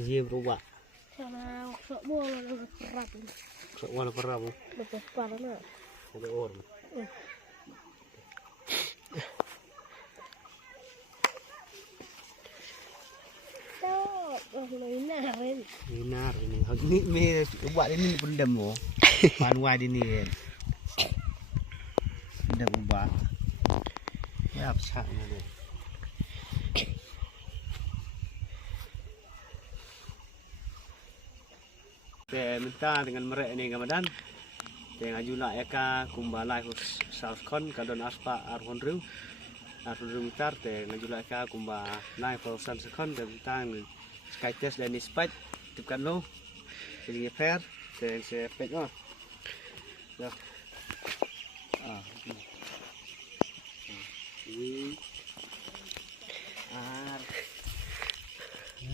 Gie berubah. Sana bola berat. Wala parabu. Lepas parana. Ada orang. Minar ini. Ini me ubah ini pendem mo. Panwai di ni. Pendem ubah. Ya absak ni. Minta dengan merek ini Ramadan. Dengan ajula eka kumbalai hus South Con kadon aspa arhon riu. Arhon riu mitar te ngajula eka kumbalai South Con dan tang sky test dan ispait tipkan lo. Jadi fair te se pet oh. Dah. Ini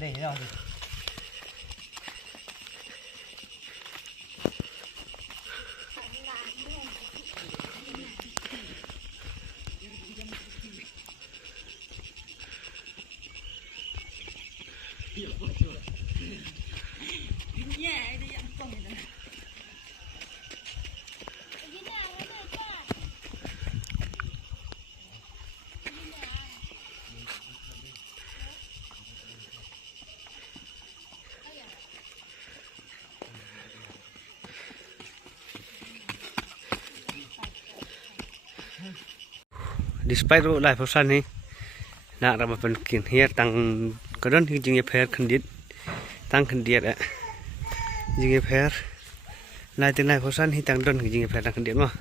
leh dah. Despite ro lai phosan ni nak ra pen kin hia tang kadon jing ye pher khandit tang khandiat a jing ye pher lai tin lai phosan hi tang don jing ye pher tang khandiat ma